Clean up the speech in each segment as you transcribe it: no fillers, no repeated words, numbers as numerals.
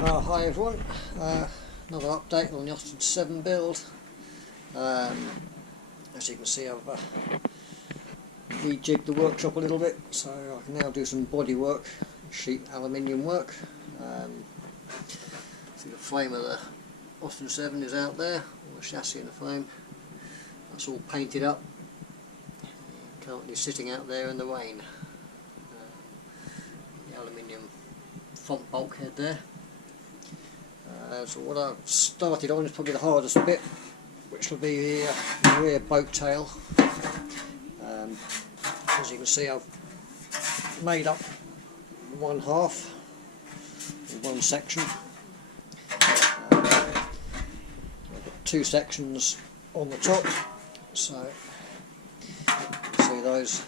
Hi everyone, another update on the Austin 7 build. As you can see, I've rejigged the workshop a little bit, so I can now do some body work, sheet aluminium work. See, the frame of the Austin 7 is out there, all the chassis and the frame. That's all painted up, currently sitting out there in the rain. The aluminium front bulkhead there. So what I've started on is probably the hardest bit, which will be the rear boat tail. As you can see, I've made up one half in one section. I've got two sections on the top, so you can see those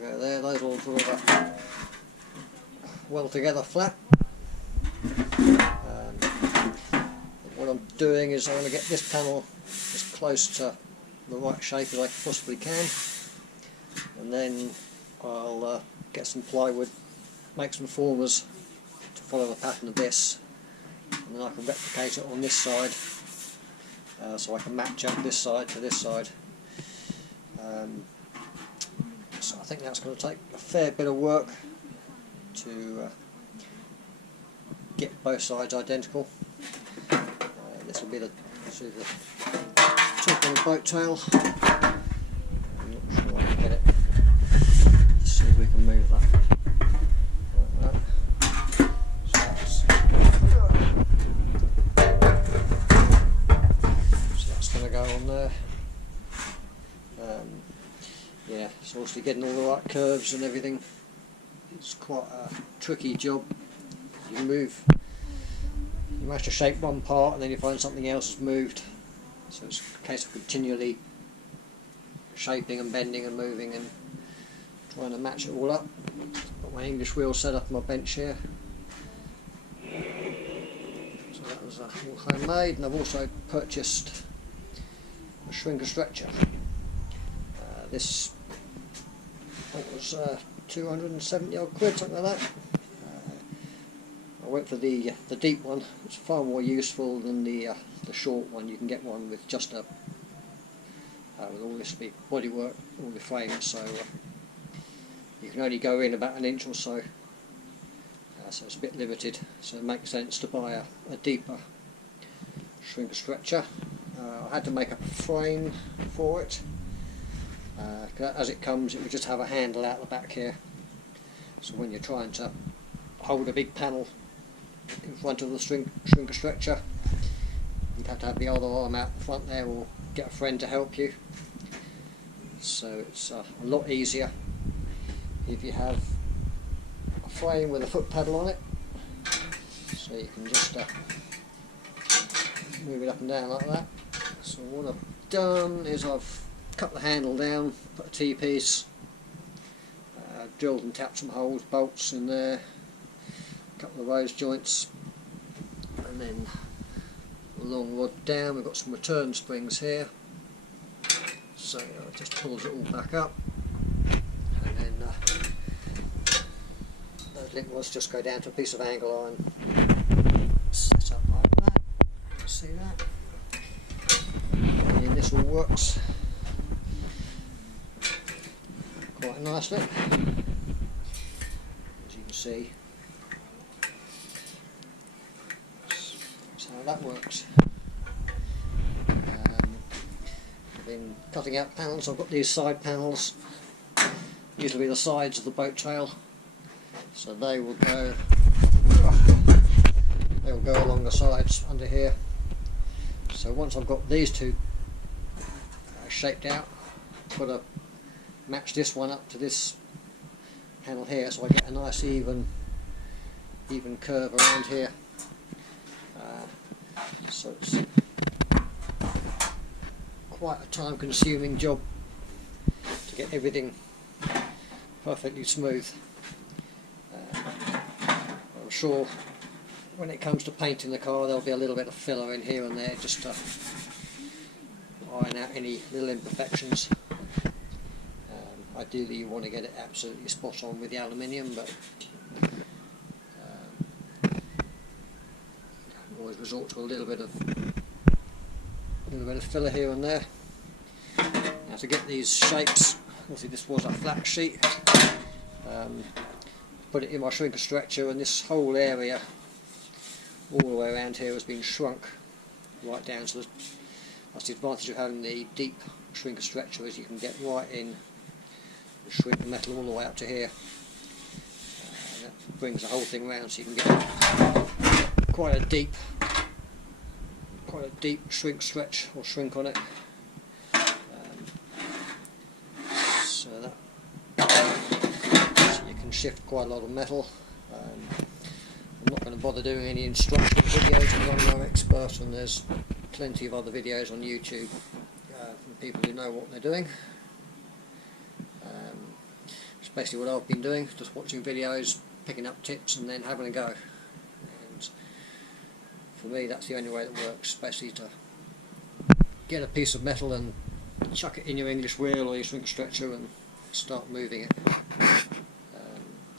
go there. Those all sort of well together flat. What I'm doing is I want to get this panel as close to the right shape as I possibly can, and then I'll get some plywood, make some formers to follow the pattern of this, and then I can replicate it on this side, so I can match up this side to this side. So I think that's going to take a fair bit of work to get both sides identical. This will be the top of the boat tail. I'm not sure I can get it. Let's see if we can move that like that. So that's going to go on there. Yeah, so obviously getting all the right curves and everything. It's quite a tricky job. You manage to shape one part and then you find something else has moved, so it's a case of continually shaping and bending and moving and trying to match it all up. Got my English wheel set up on my bench here, so that was all homemade, and I've also purchased a shrinker stretcher. This was 270 odd quid, something like that. I went for the deep one. It's far more useful than the short one. You can get one with just with all this body work, all the frames, so you can only go in about an inch or so. So it's a bit limited. So it makes sense to buy a deeper shrinker stretcher. I had to make up a frame for it. As it comes, it would just have a handle out the back here. So when you're trying to hold a big panel in front of the shrinker stretcher, you'd have to have the other arm out the front there, or get a friend to help you. So it's a lot easier if you have a frame with a foot pedal on it, so you can just move it up and down like that. So what I've done is I've cut the handle down, put a T-piece, drilled and tapped some holes, bolts in there, a couple of rose joints, and then a long rod down. We've got some return springs here, so it just pulls it all back up, and then those link rods just go down to a piece of angle iron, set up like that. See that? And this all works quite nicely, as you can see. How that works. I've been cutting out panels. I've got these side panels, usually the sides of the boat tail, so they will go along the sides under here. So once I've got these two shaped out, I've got to match this one up to this panel here, so I get a nice even curve around here. So it's quite a time-consuming job to get everything perfectly smooth. I'm sure when it comes to painting the car, there'll be a little bit of filler in here and there just to iron out any little imperfections. Ideally you want to get it absolutely spot on with the aluminium, but resort to a little bit of filler here and there. Now to get these shapes, obviously this was a flat sheet. Put it in my shrinker stretcher, and this whole area all the way around here has been shrunk right down to that's the advantage of having the deep shrinker stretcher, is you can get right in and shrink the metal all the way up to here. And that brings the whole thing round, so you can get quite a deep shrink stretch or shrink on it. So you can shift quite a lot of metal. I'm not going to bother doing any instructional videos. I'm no expert, and there's plenty of other videos on YouTube from people who know what they're doing. It's basically what I've been doing, just watching videos, picking up tips and then having a go. And for me that's the only way that works, basically to get a piece of metal and chuck it in your English wheel or your shrinker stretcher and start moving it.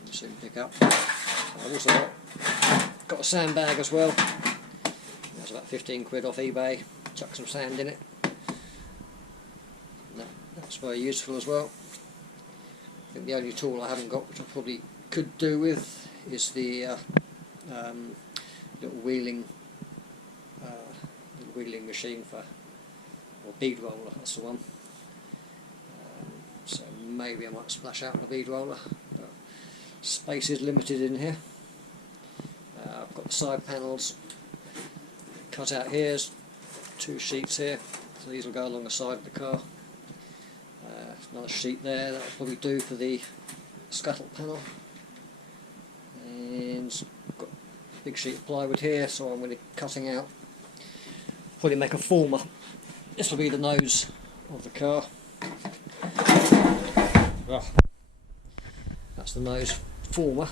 You soon pick up. I've also got a sandbag as well. That's about 15 quid off eBay. Chuck some sand in it. That's very useful as well. I think the only tool I haven't got, which I probably could do with, is the little wheeling machine or bead roller. That's the one. So maybe I might splash out the bead roller. But space is limited in here. I've got the side panels cut out here. There's 2 sheets here, so these will go along the side of the car. Another sheet there that will probably do for the scuttle panel, and I've got a big sheet of plywood here, so I'm going to be cutting out, probably make a former. This will be the nose of the car. That's the nose former,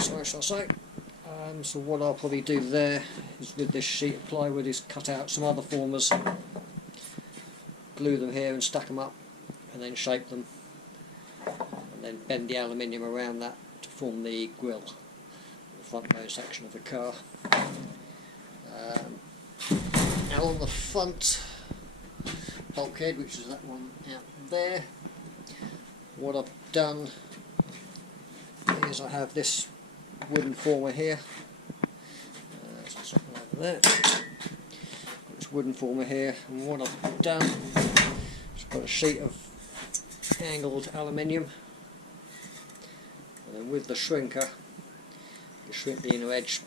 so shall I say. So what I'll probably do there is, with this sheet of plywood, is cut out some other formers, glue them here and stack them up, and then shape them, and then bend the aluminium around that to form the grille, the front nose section of the car. Now on the front bulkhead, which is that one out there, what I've done is I have this wooden former here. So something over there. This wooden former here, and what I've done is got a sheet of angled aluminium, and then with the shrinker you shrink the inner edge,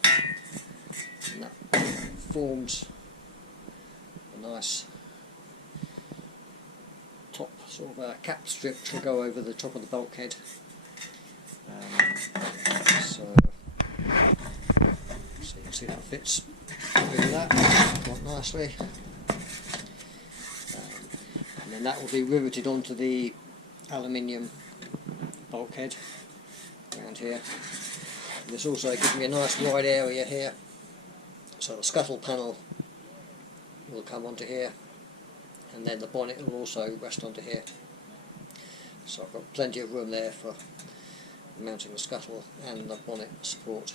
and that forms a nice top sort of a cap strip to go over the top of the bulkhead. So you can see that fits with that quite nicely, and then that will be riveted onto the aluminium bulkhead around here. And this also gives me a nice wide area here, so the scuttle panel will come onto here, and then the bonnet will also rest onto here. So I've got plenty of room there for mounting the scuttle and the bonnet support.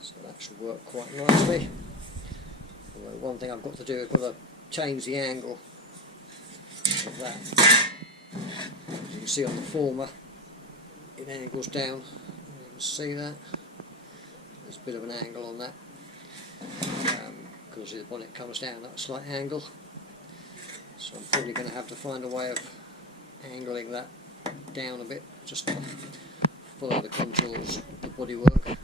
So that should work quite nicely. Although one thing I've got to do, I've got to change the angle of that. As you can see on the former, it angles down. You can see that. There's a bit of an angle on that, because the bonnet comes down at a slight angle. So I'm probably going to have to find a way of angling that down a bit, just to follow the contours of the bodywork.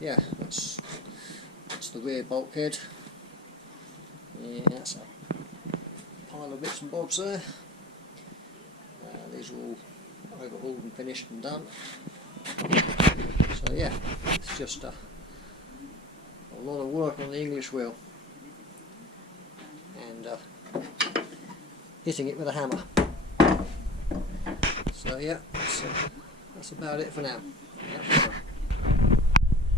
Yeah, that's the rear bulkhead. Yeah, that's a pile of bits and bobs there. These are all overhauled and finished and done. So yeah, it's just a lot of work on the English wheel, and hitting it with a hammer. So yeah, that's about it for now. Yep.